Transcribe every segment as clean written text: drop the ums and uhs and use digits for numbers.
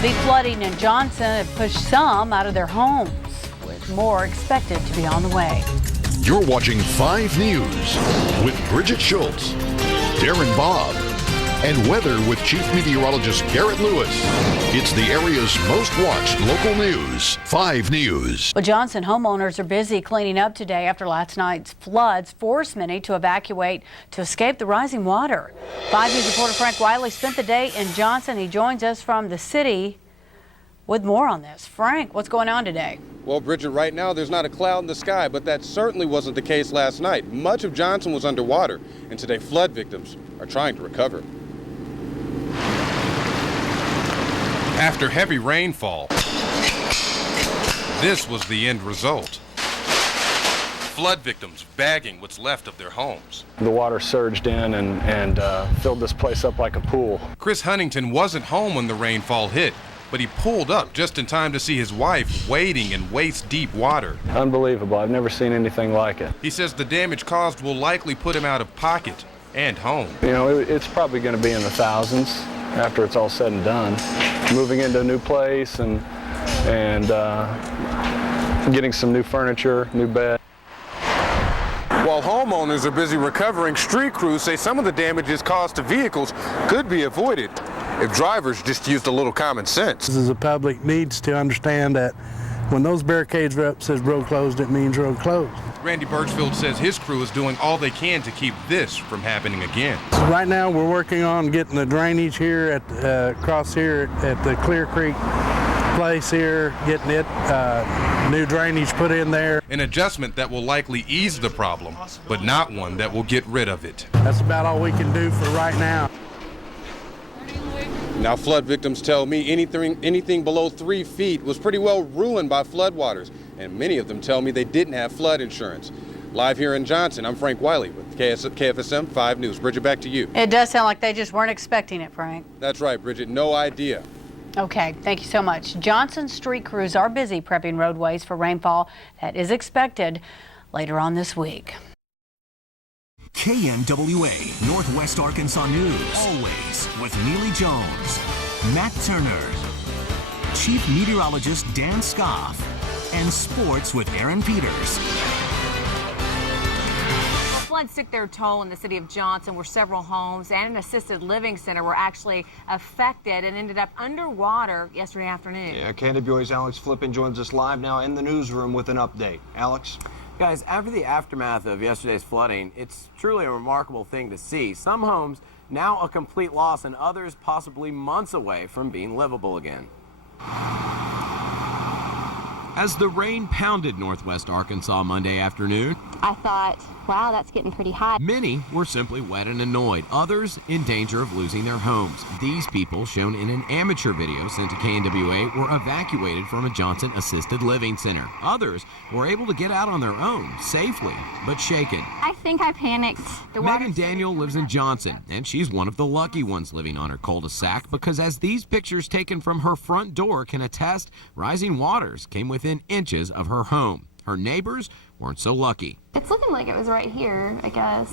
Heavy flooding in Johnson have pushed some out of their homes, with more expected to be on the way. You're watching 5 News with Bridget Schultz, Darren Bobb, and weather with Chief Meteorologist Garrett Lewis. It's the area's most watched local news, 5 News. Well, Johnson homeowners are busy cleaning up today after last night's floods forced many to evacuate to escape the rising water. 5 News reporter Frank Wiley spent the day in Johnson. He joins us from the city with more on this. Frank, what's going on today? Well, Bridget, right now there's not a cloud in the sky, but that certainly wasn't the case last night. Much of Johnson was underwater, and today flood victims are trying to recover. After heavy rainfall, this was the end result. Flood victims bagging what's left of their homes. The water surged in and filled this place up like a pool. Chris Huntington wasn't home when the rainfall hit, but he pulled up just in time to see his wife wading in waist-deep water. Unbelievable. I've never seen anything like it. He says the damage caused will likely put him out of pocket and home. You know, it's probably going to be in the thousands after it's all said and done. Moving into a new place and getting some new furniture, new bed. While homeowners are busy recovering, street crews say some of the damages caused to vehicles could be avoided if drivers just used a little common sense. The public needs to understand that when those barricades are up, says road closed, it means road closed. Randy Birchfield says his crew is doing all they can to keep this from happening again. So right now we're working on getting the drainage here at across here at the Clear Creek place here, getting it new drainage put in there. An adjustment that will likely ease the problem, but not one that will get rid of it. That's about all we can do for right now. Now, flood victims tell me anything below 3 feet was pretty well ruined by floodwaters, and many of them tell me they didn't have flood insurance. Live here in Johnson, I'm Frank Wiley with KFSM 5 News. Bridget, back to you. It does sound like they just weren't expecting it, Frank. That's right, Bridget. No idea. Okay, thank you so much. Johnson street crews are busy prepping roadways for rainfall that is expected later on this week. KNWA, Northwest Arkansas News, always with Neely Jones, Matt Turner, Chief Meteorologist Dan Scoff, and sports with Aaron Peters. Floods took their toll in the city of Johnson, where several homes and an assisted living center were actually affected and ended up underwater yesterday afternoon. Yeah, KNWA's Alex Flippin joins us live now in the newsroom with an update. Alex? Guys, after the aftermath of yesterday's flooding, it's truly a remarkable thing to see. Some homes now a complete loss and others possibly months away from being livable again. As the rain pounded northwest Arkansas Monday afternoon, I thought, wow, that's getting pretty hot. Many were simply wet and annoyed, others in danger of losing their homes. These people, shown in an amateur video sent to KNWA, were evacuated from a Johnson assisted living center. Others were able to get out on their own, safely, but shaken. I think I panicked. Megan Daniel lives in Johnson, and she's one of the lucky ones living on her cul-de-sac because as these pictures taken from her front door can attest, rising waters came within inches of her home. Her neighbors weren't so lucky. It's looking like it was right here, I guess.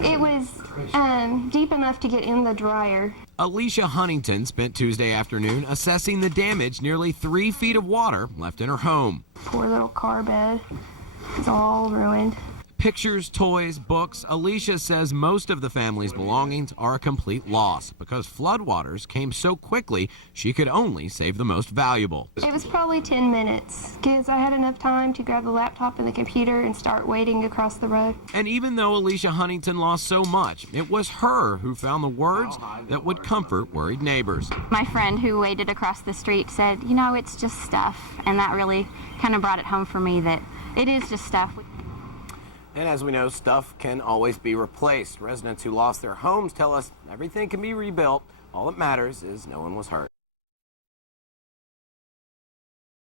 It was deep enough to get in the dryer. Alicia Huntington spent Tuesday afternoon assessing the damage, nearly 3 feet of water left in her home. Poor little car bed. It's all ruined. Pictures, toys, books. Alicia says most of the family's belongings are a complete loss because floodwaters came so quickly she could only save the most valuable. It was probably 10 minutes because I had enough time to grab the laptop and the computer and start wading across the road. And even though Alicia Huntington lost so much, it was her who found the words that would comfort worried neighbors. My friend who waded across the street said, you know, it's just stuff. And that really kind of brought it home for me that it is just stuff. And as we know, stuff can always be replaced. Residents who lost their homes tell us everything can be rebuilt. All that matters is no one was hurt.